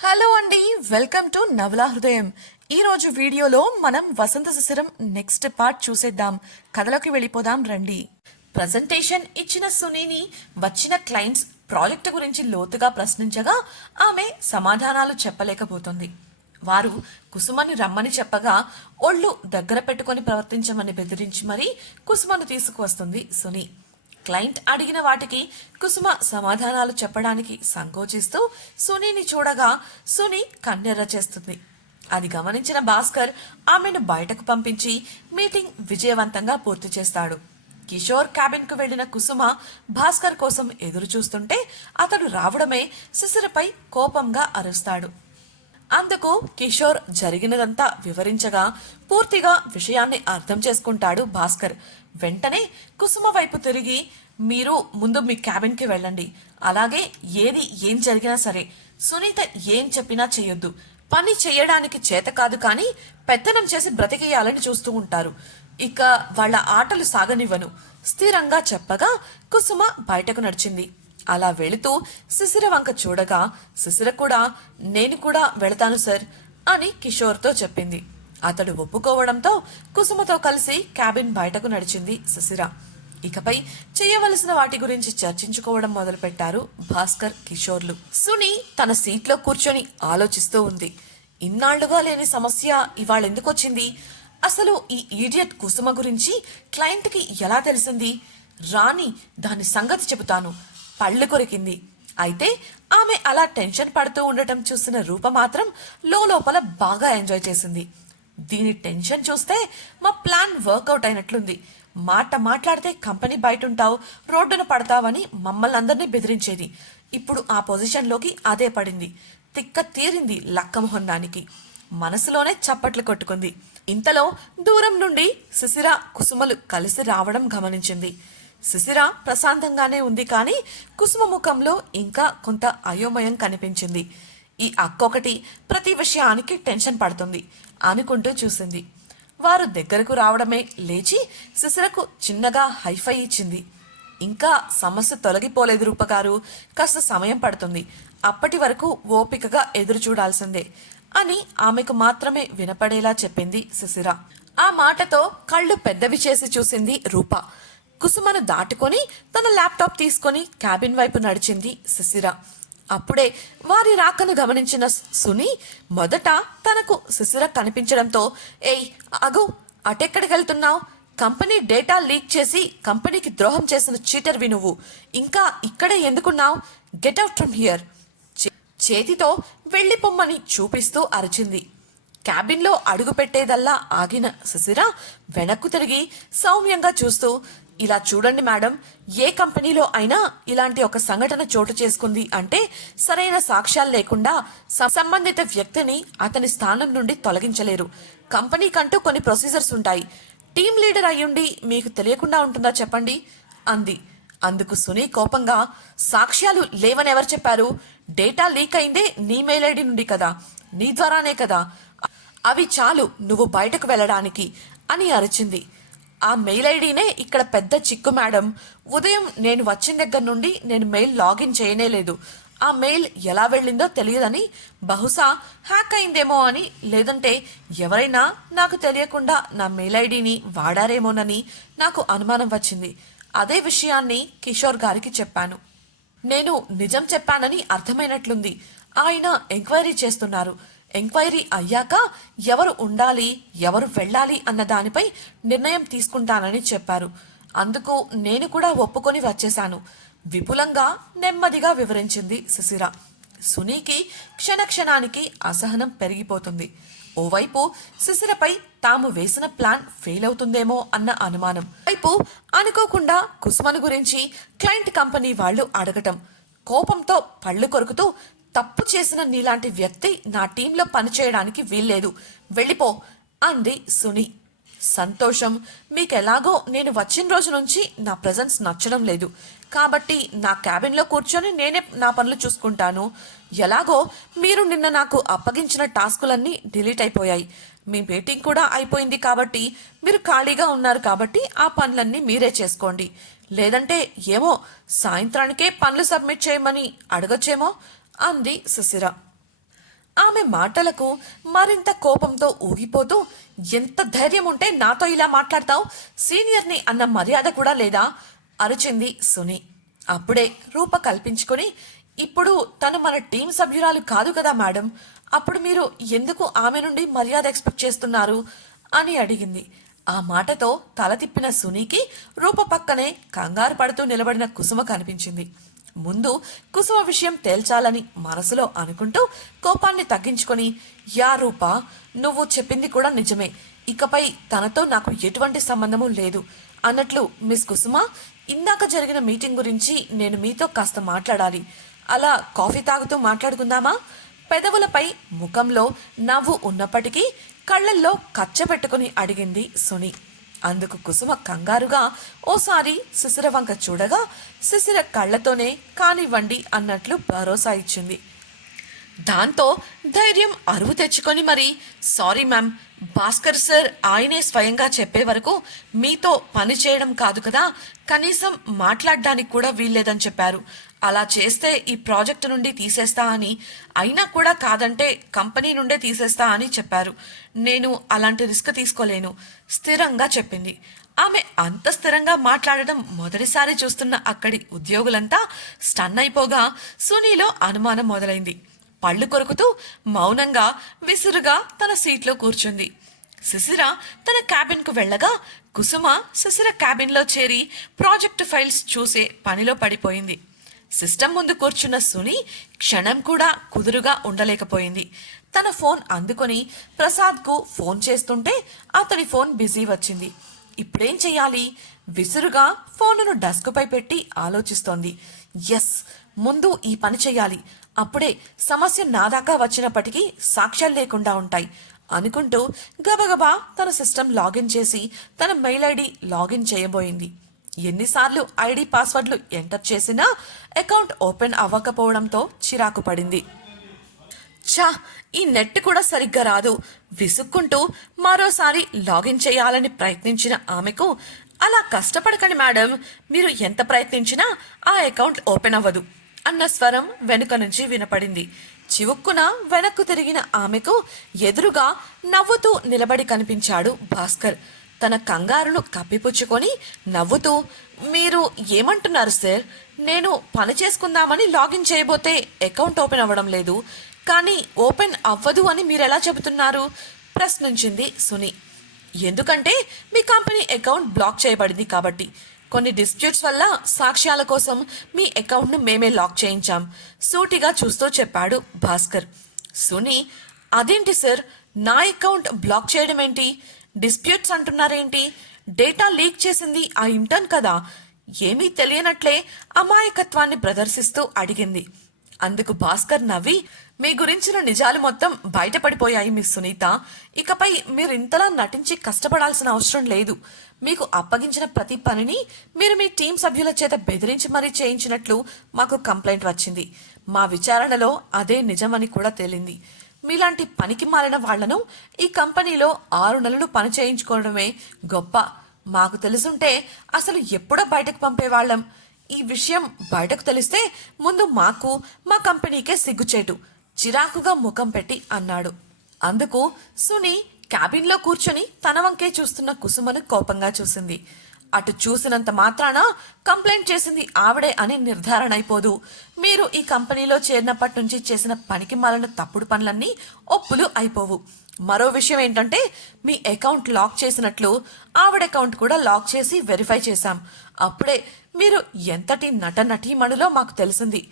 Hello అండి, welcome to నవలా హృదయం. ఈరోజు వీడియోలో మనం వసంత శిశిరం నెక్స్ట్ పార్ట్ చూసేద్దాం. కథలోకి వెళ్ళిపోదాం రండి. ప్రజెంటేషన్ ఇచ్చిన సునీని వచ్చిన క్లయింట్స్ ప్రాజెక్టు గురించి లోతుగా ప్రశ్నించగా ఆమె సమాధానాలు చెప్పలేకపోతుంది. వారు కుసుమని రమ్మని చెప్పగా ఒళ్ళు దగ్గర పెట్టుకొని ప్రవర్తించమని బెదిరించి మరీ కుసుమను తీసుకువస్తుంది సుని. క్లయింట్ అడిగిన వాటికి కుసుమ సమాధానాలు చెప్పడానికి సంకోచిస్తూ సునీని చూడగా సుని కన్నెర్ర చేస్తుంది. అది గమనించిన భాస్కర్ ఆమెను బయటకు పంపించి మీటింగ్ విజయవంతంగా పూర్తి చేస్తాడు. కిషోర్ క్యాబిన్కు వెళ్లిన కుసుమ భాస్కర్ కోసం ఎదురు చూస్తుంటే అతడు రావడమే శిశిరపై కోపంగా అరుస్తాడు. అందుకు కిషోర్ జరిగినదంతా వివరించగా పూర్తిగా విషయాన్ని అర్థం చేసుకుంటాడు భాస్కర్. వెంటనే కుసుమ వైపు తిరిగి, మీరు ముందు మీ క్యాబిన్కి వెళ్ళండి, అలాగే ఏం జరిగినా సరే సునీత ఏం చెప్పినా చెయ్యొద్దు. పని చేయడానికి చేత కాదు కానీ పెత్తనం చేసి బ్రతికేయాలని చూస్తూ ఉంటారు. ఇక వాళ్ళ ఆటలు సాగనివ్వను, స్థిరంగా చెప్పగా కుసుమ బయటకు నడిచింది. అలా వెళుతూ శిశిర వంక చూడగా శిశిర కూడా నేను కూడా వెళతాను సార్ అని కిషోర్తో చెప్పింది. అతడు ఒప్పుకోవడంతో కుసుమతో కలిసి క్యాబిన్ బయటకు నడిచింది శిశిర. ఇకపై చేయవలసిన వాటి గురించి చర్చించుకోవడం మొదలుపెట్టారు భాస్కర్, కిషోర్లు. సుని తన సీట్లో కూర్చొని ఆలోచిస్తూ ఉంది. ఇన్నాళ్లుగా లేని సమస్య ఇవాళ ఎందుకొచ్చింది? అసలు ఈ ఈడియట్ కుసుమ గురించి క్లయింట్కి ఎలా తెలిసింది? రాని దాని సంగతి చెబుతాను. పళ్ళు కొరికింది. అయితే ఆమె అలా టెన్షన్ పడుతూ ఉండటం చూసిన రూప మాత్రం లోపల బాగా ఎంజాయ్ చేసింది. దీని టెన్షన్ చూస్తే మా ప్లాన్ వర్కౌట్ అయినట్లుంది. మాట్లాడితే కంపెనీ బయట ఉంటావు, రోడ్డున పడతావని మమ్మల్ని అందరినీ బెదిరించేది. ఇప్పుడు ఆ పొజిషన్లోకి అదే పడింది. తిక్క తీరింది లక్కమొహన్నానికి. మనసులోనే చప్పట్లు కొట్టుకుంది. ఇంతలో దూరం నుండి శిశిర, కుసుమలు కలిసి రావడం గమనించింది. శిశిర ప్రశాంతంగానే ఉంది కానీ కుసుమ ముఖంలో ఇంకా కొంత అయోమయం కనిపించింది. ఈ అక్కొకటి ప్రతి విషయానికి టెన్షన్ పడుతుంది అనుకుంటూ చూసింది. వారు దగ్గరకు రావడమే లేచి శిశిరకు చిన్నగా హైఫై ఇచ్చింది. ఇంకా సమస్య తొలగిపోలేదు రూపగారు, కాస్త సమయం పడుతుంది, అప్పటి వరకు ఓపికగా ఎదురు చూడాల్సిందే అని ఆమెకు మాత్రమే వినపడేలా చెప్పింది శిశిర. ఆ మాటతో కళ్ళు పెద్దవి చేసి చూసింది రూప. కుసుమను దాటుకొని తన ల్యాప్టాప్ తీసుకొని క్యాబిన్ వైపు నడిచింది శిశిర. అప్పుడే వారి రాకను గమనించిన సుని మొదట తనకు శిశిర కనిపించడంతో, ఏయ్ అగు, అటెక్కడికి వెళ్తున్నావు? కంపెనీ డేటా లీక్ చేసి కంపెనీకి ద్రోహం చేసిన చీటర్వి నువ్వు. ఇంకా ఇక్కడే ఎందుకున్నావు? Get out from here. చేతితో వెళ్ళిపోమ్మని చూపిస్తూ అరిచింది. క్యాబిన్లో అడుగు పెట్టేదల్లా ఆగిన శిశిర వెనక్కు తిరిగి సౌమ్యంగా చూస్తూ, ఇలా చూడండి మేడం, ఏ కంపెనీలో అయినా ఇలాంటి ఒక సంఘటన చోటు చేసుకుంది అంటే సరైన సాక్ష్యాలు లేకుండా సంబంధిత వ్యక్తిని అతని స్థానం నుండి తొలగించలేరు. కంపెనీకంటూ కొన్ని ప్రొసీజర్స్ ఉంటాయి. టీం లీడర్ అయ్యుండి మీకు తెలియకుండా ఉంటుందా చెప్పండి అంది. అందుకు సునీ కోపంగా, సాక్ష్యాలు లేవని ఎవరు చెప్పారు? డేటా లీక్ అయిందే నీ మెయిల్ ఐడి నుండి కదా, నీ ద్వారానే కదా, అవి చాలు నువ్వు బయటకు వెళ్ళడానికి అని అరిచింది. ఆ మెయిల్ ఐడీనే ఇక్కడ పెద్ద చిక్కు మేడం. ఉదయం నేను వచ్చిన దగ్గర నుండి నేను మెయిల్ లాగిన్ చేయనేలేదు. ఆ మెయిల్ ఎలా వెళ్ళిందో తెలియదని, బహుశా హ్యాక్ అయిందేమో అని, లేదంటే ఎవరైనా నాకు తెలియకుండా నా మెయిల్ ఐడిని వాడారేమోనని నాకు అనుమానం వచ్చింది. అదే విషయాన్ని కిషోర్ గారికి చెప్పాను. నేను నిజం చెప్పానని అర్థమైనట్లుంది. ఆయన ఎంక్వైరీ చేస్తున్నారు. ఎంక్వైరీ అయ్యాక ఎవరు ఉండాలి, ఎవరు వెళ్ళాలి అన్న దానిపై నిర్ణయం తీసుకుంటానని చెప్పారు. అందుకు నేను కూడా ఒప్పుకొని వచ్చేశాను. విపులంగా నెమ్మదిగా వివరించింది శిశిర. సునీకి క్షణక్షణానికి అసహనం పెరిగిపోతుంది. ఓవైపు శిశిరపై తాము వేసిన ప్లాన్ ఫెయిల్ అవుతుందేమో అన్న అనుమానం, వైపు అనుకోకుండా కుసుమను గురించి క్లయింట్ కంపెనీ వాళ్ళు అడగటం. కోపంతో పళ్ళు కొరుకుతూ, తప్పు చేసిన నీలాంటి వ్యక్తి నా టీంలో పనిచేయడానికి వీల్లేదు, వెళ్ళిపో అంది సుని. సంతోషం, మీకెలాగో నేను వచ్చిన రోజు నుంచి నా ప్రెజెన్స్ నచ్చడం లేదు కాబట్టి నా క్యాబిన్లో కూర్చొని నేనే నా పనులు చూసుకుంటాను. ఎలాగో మీరు నిన్న నాకు అప్పగించిన టాస్కులన్నీ డిలీట్ అయిపోయాయి. మీ మీటింగ్ కూడా అయిపోయింది కాబట్టి మీరు ఖాళీగా ఉన్నారు కాబట్టి ఆ పనులన్నీ మీరే చేసుకోండి. లేదంటే ఏమో సాయంత్రానికే పనులు సబ్మిట్ చేయమని అడగచ్చేమో అంది శిశిర. ఆమె మాటలకు మరింత కోపంతో ఊగిపోతూ, ఎంత ధైర్యం ఉంటే నాతో ఇలా మాట్లాడతావు? సీనియర్ని అన్న మర్యాద కూడా లేదా? అరిచింది సుని. అప్పుడే రూప కల్పించుకొని, ఇప్పుడు తను మన టీం సభ్యురాలు కాదు కదా మేడం, అప్పుడు మీరు ఎందుకు ఆమె నుండి మర్యాద ఎక్స్పెక్ట్ చేస్తున్నారు అని అడిగింది. ఆ మాటతో తల తిప్పిన సునీకి రూప పక్కనే కంగారు పడుతూ నిలబడిన కుసుమ కనిపించింది. ముందు కుసుమ విషయం తేల్చాలని మనసులో అనుకుంటూ కోపాన్ని తగ్గించుకొని, యా రూప, నువ్వు చెప్పింది కూడా నిజమే, ఇకపై తనతో నాకు ఎటువంటి సంబంధము లేదు అన్నట్లు మిస్ కుసుమ, ఇందాక జరిగిన మీటింగ్ గురించి నేను మీతో కాస్త మాట్లాడాలి. అలా కాఫీ తాగుతూ మాట్లాడుకుందామా? పెదవులపై ముఖంలో నవ్వు ఉన్నప్పటికీ కళ్ళల్లో కచ్చ పెట్టుకుని అడిగింది సుని. అందుకు కుసుమ కంగారుగా ఓసారి శిశిర వంక చూడగా శిశిర కళ్ళతోనే కానివ్వండి అన్నట్లు భరోసా ఇచ్చింది. దాంతో ధైర్యం అరువు తెచ్చుకొని మరి, సారీ మ్యామ్, భాస్కర్ సార్ ఆయనే స్వయంగా చెప్పే వరకు మీతో పని చేయడం కాదు కదా, కనీసం మాట్లాడడానికి కూడా వీల్లేదని చెప్పారు. అలా చేస్తే ఈ ప్రాజెక్టు నుండి తీసేస్తా అని, అయినా కూడా కాదంటే కంపెనీ నుండే తీసేస్తా అని చెప్పారు. నేను అలాంటి రిస్క్ తీసుకోలేను, స్థిరంగా చెప్పింది. ఆమె అంత స్థిరంగా మాట్లాడడం మొదటిసారి చూస్తున్న అక్కడి ఉద్యోగులంతా స్టన్ అయిపోగా సునీలో అనుమానం మొదలైంది. పళ్ళు కొరుకుతూ మౌనంగా విసురుగా తన సీట్లో కూర్చుంది. శిశిర తన క్యాబిన్కు వెళ్ళగా కుసుమ శిశిర క్యాబిన్లో చేరి ప్రాజెక్టు ఫైల్స్ చూసే పనిలో పడిపోయింది. సిస్టమ్ ముందు కూర్చున్న సుని క్షణం కూడా కుదురుగా ఉండలేకపోయింది. తన ఫోన్ అందుకొని ప్రసాద్కు ఫోన్ చేస్తుంటే అతడి ఫోన్ బిజీ వచ్చింది. ఇప్పుడేం చెయ్యాలి? విసురుగా ఫోనును డస్క్పై పెట్టి ఆలోచిస్తోంది. ఎస్, ముందు ఈ పని చెయ్యాలి, అప్పుడే సమస్య నా దాకా వచ్చినప్పటికీ సాక్ష్యాలు లేకుండా ఉంటాయి అనుకుంటూ గబగబా తన సిస్టమ్ లాగిన్ చేసి తన మెయిల్ ఐడి లాగిన్ చేయబోయింది. ఎన్నిసార్లు ఐడి పాస్వర్డ్లు ఎంటర్ చేసినా అకౌంట్ ఓపెన్ అవ్వకపోవడంతో చిరాకు పడింది. ఛా, ఈ నెట్ కూడా సరిగ్గా రాదు. విసుక్కుంటూ మరోసారి లాగిన్ చేయాలని ప్రయత్నించిన ఆమెకు, అలా కష్టపడకండి మేడం, మీరు ఎంత ప్రయత్నించినా ఆ అకౌంట్ ఓపెన్ అవ్వదు అన్న స్వరం వెనుక నుంచి వినపడింది. చివుక్కున వెనక్కు తిరిగిన ఆమెకు ఎదురుగా నవ్వుతూ నిలబడి కనిపించాడు భాస్కర్. తన కంగారును కప్పిపుచ్చుకొని నవ్వుతూ, మీరు ఏమంటున్నారు సార్? నేను పని చేసుకుందామని లాగిన్ చేయబోతే అకౌంట్ ఓపెన్ అవ్వడం లేదు, కానీ ఓపెన్ అవ్వదు అని మీరెలా చెబుతున్నారు? ప్రశ్నించింది సుని. ఎందుకంటే మీ కంపెనీ అకౌంట్ బ్లాక్ చేయబడింది కాబట్టి. కొన్ని డిస్ప్యూట్స్ వల్ల సాక్ష్యాల కోసం మీ అకౌంట్ను మేమే లాక్ చేయించాం, సూటిగా చూస్తూ చెప్పాడు భాస్కర్. సుని, అదేంటి సార్, నా అకౌంట్ బ్లాక్ చేయడం ఏంటి? డిస్ప్యూట్స్ అంటున్నారేంటి? డేటా లీక్ చేసింది ఆ ఇంటర్న్ కదా? ఏమీ తెలియనట్లే అమాయకత్వాన్ని ప్రదర్శిస్తూ అడిగింది. అందుకు భాస్కర్ నవ్వి, మీ గురించిన నిజాలు మొత్తం బయటపడిపోయాయి మిస్ సునీత, ఇకపై మీరు ఇంతలా నటించి కష్టపడాల్సిన అవసరం లేదు. మీకు అప్పగించిన ప్రతి పనిని మీరు మీ టీం సభ్యుల చేత బెదిరించి మరీ చేయించినట్లు మాకు కంప్లైంట్ వచ్చింది. మా విచారణలో అదే నిజమని కూడా తేలింది. మీలాంటి పనికి మారిన వాళ్లను ఈ కంపెనీలో 6 నెలలు పని చేయించుకోవడమే గొప్ప. మాకు తెలుసుంటే అసలు ఎప్పుడో బయటకు పంపేవాళ్ళం. ఈ విషయం బయటకు తెలిస్తే ముందు మాకు, మా కంపెనీకే సిగ్గుచేటు, చిరాకుగా ముఖం పెట్టి అన్నాడు. అందుకు సుని క్యాబిన్లో కూర్చొని తన వంకే చూస్తున్న కుసుమను కోపంగా చూసింది. అటు చూసినంత మాత్రాన కంప్లైంట్ చేసింది ఆవిడే అని నిర్ధారణ అయిపోదు. మీరు ఈ కంపెనీలో చేరినప్పటి నుంచి చేసిన పనికి మాలిన తప్పుడు పనులన్నీ ఒప్పులు అయిపోవు. మరో విషయం ఏంటంటే, మీ అకౌంట్ లాక్ చేసినట్లు ఆవిడ అకౌంట్ కూడా లాక్ చేసి వెరిఫై చేశాం. అప్పుడే మీరు ఎంతటి నటీమణులో మాకు తెలిసింది.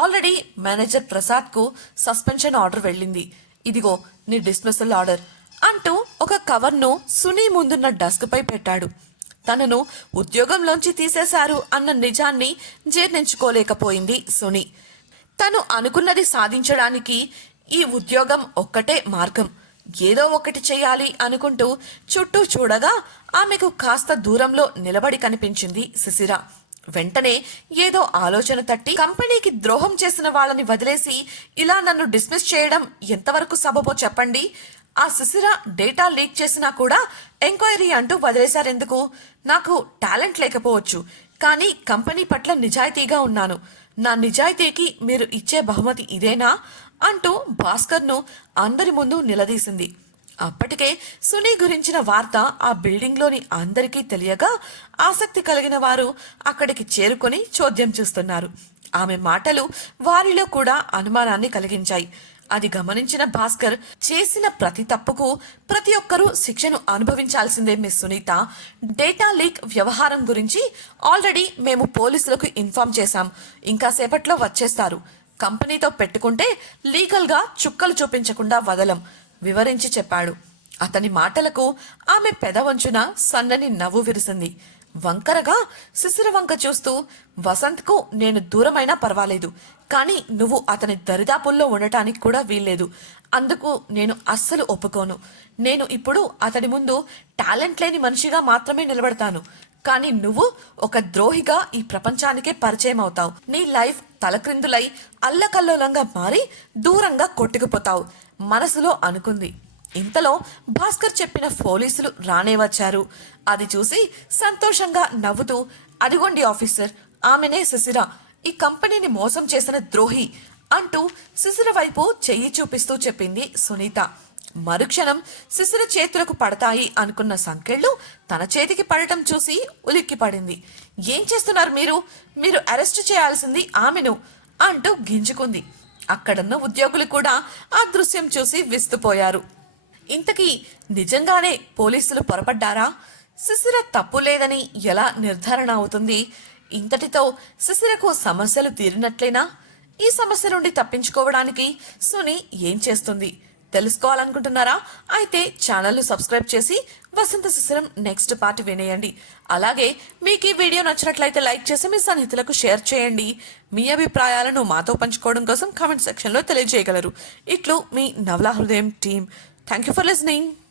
ఆల్రెడీ మేనేజర్ ప్రసాద్కు సస్పెన్షన్ ఆర్డర్ వెళ్ళింది. ఇదిగో నీ డిస్మిసల్ ఆర్డర్ అంటూ ఒక కవర్ను సునీ ముందున్న డస్క్పై పెట్టాడు. తనను ఉద్యోగంలోంచి తీసేశారు అన్న నిజాన్ని జీర్ణించుకోలేకపోయింది సుని. తను అనుకున్నది సాధించడానికి ఈ ఉద్యోగం ఒక్కటే మార్గం. ఏదో ఒకటి చెయ్యాలి అనుకుంటూ చుట్టూ చూడగా ఆమెకు కాస్త దూరంలో నిలబడి కనిపించింది శిశిర. వెంటనే ఏదో ఆలోచన తట్టి, కంపెనీకి ద్రోహం చేసిన వాళ్ళని వదిలేసి ఇలా నన్ను డిస్మిస్ చేయడం ఎంతవరకు సబబో చెప్పండి. ఆ శిశిర డేటా లీక్ చేసినా కూడా ఎంక్వైరీ అంటూ వదిలేశారెందుకు? నాకు టాలెంట్ లేకపోవచ్చు, కానీ కంపెనీ పట్ల నిజాయితీగా ఉన్నాను. నా నిజాయితీకి మీరు ఇచ్చే బహుమతి ఇదేనా అంటూ భాస్కర్ను అందరి ముందు నిలదీసింది. అప్పటికే సునీ గురించిన వార్త ఆ బిల్డింగ్లోని అందరికీ తెలియగా ఆసక్తి కలిగిన వారు అక్కడికి చేరుకొని చోద్యం చూస్తున్నారు. ఆమె మాటలు వారిలో కూడా అనుమానాన్ని కలిగించాయి. అది గమనించిన భాస్కర్ చేసిన ప్రతి తప్పుకు ప్రతి ఒక్కరూ శిక్షను అనుభవించాల్సిందే మిస్ సునీత. డేటా లీక్ వ్యవహారం గురించి ఆల్రెడీ మేము పోలీసులకు ఇన్ఫార్మ్ చేశాం. ఇంకా సేపట్లో వచ్చేస్తారు. కంపెనీతో పెట్టుకుంటే లీగల్గా చుక్కలు చూపించకుండా వదలం వివరించి చెప్పాడు. అతని మాటలకు ఆమె పెదవంచున సన్నని నవ్వు విరిసింది. వంకరగా శిశిర వంక చూస్తూ, వసంత్కు నేను దూరమైనా పర్వాలేదు, కానీ నువ్వు అతని దరిదాపుల్లో ఉండటానికి కూడా వీల్లేదు. అందుకు నేను అస్సలు ఒప్పుకోను. నేను ఇప్పుడు అతని ముందు టాలెంట్ లేని మనిషిగా మాత్రమే నిలబడతాను. కానీ నువ్వు ఒక ద్రోహిగా ఈ ప్రపంచానికే పరిచయం అవుతావు. నీ లైఫ్ తలక్రిందులై అల్లకల్లోలంగా మారి దూరంగా కొట్టుకుపోతావు మనసులో అనుకుంది. ఇంతలో భాస్కర్ చెప్పిన పోలీసులు రానే వచ్చారు. అది చూసి సంతోషంగా నవ్వుతూ, అదిగోండి ఆఫీసర్, ఆమెనే శిశిర, ఈ కంపెనీని మోసం చేసిన ద్రోహి అంటూ శిశిర వైపు చెయ్యి చూపిస్తూ చెప్పింది సునీత. మరుక్షణం శిశిర చేతులకు పడతాయి అనుకున్న సంకెళ్ళు తన చేతికి పడటం చూసి ఉలిక్కి పడింది. ఏం చేస్తున్నారు మీరు? మీరు అరెస్ట్ చేయాల్సింది ఆమెను అంటూ గింజుకుంది. అక్కడున్న ఉద్యోగులు కూడా ఆ దృశ్యం చూసి విస్తుపోయారు. ఇంతకీ నిజంగానే పోలీసులు పొరపడ్డారా? శిశిర తప్పు లేదని ఎలా నిర్ధారణ అవుతుంది? ఇంతటితో శిశిరకు సమస్యలు తీరినట్లేనా? ఈ సమస్య నుండి తప్పించుకోవడానికి సుని ఏం చేస్తుంది తెలుసుకోవాలనుకుంటున్నారా? అయితే ఛానల్ను సబ్స్క్రైబ్ చేసి వసంత శిశిరం నెక్స్ట్ పార్ట్ వినేయండి. అలాగే మీకు ఈ వీడియో నచ్చినట్లయితే లైక్ చేసి మీ సన్నిహితులకు షేర్ చేయండి. మీ అభిప్రాయాలను మాతో పంచుకోవడం కోసం కామెంట్ సెక్షన్లో తెలియజేయగలరు. ఇట్లు మీ నవలా హృదయం team. Thank you for listening.